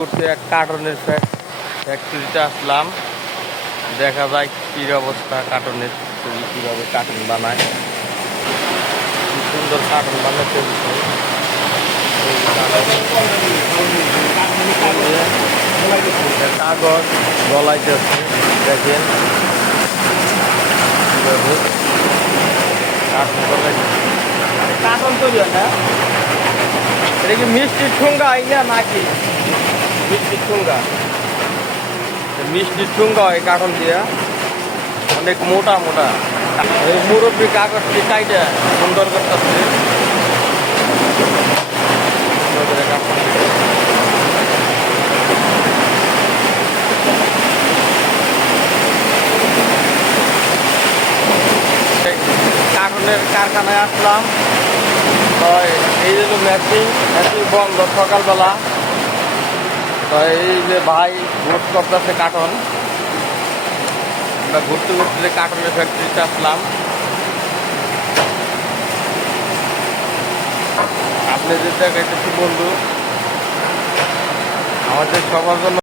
করতে এক কার্টনের ফ্যাক্টরিতে আসলাম, দেখা যায় কি অবস্থা। কার্টনের ছবি কীভাবে কার্টন বানায়, কি সুন্দর কার্টন বানাতে। কাগজ গলাইতেছে, দেখেন কীভাবে কার্টন গলাইতেছে। কার্টন তৈরি হয় না, এটা কি মিষ্টির ঠুঙ্গা হয় না নাকি? মিষ্টির ঠুঙ্গা, মিষ্টির ঠুঙ্গা হয় কার্টন দিয়া, অনেক মোটা মোটা। এই মুরব্বী কাগজটি কাইটা সুন্দর করতেছে। কার্টনের কারখানায় আসলাম, তো এই যে মেশিন বন্ধ সকালবেলা। তো এই যে ভাই ঘুরতে করতেছে কার্টন, আমরা ঘুরতে ঘুরতে কার্টনের ফ্যাক্টরিতে আসলাম। আপনি যে দেখাইতেছি বন্ধু, আমাদের সবার জন্য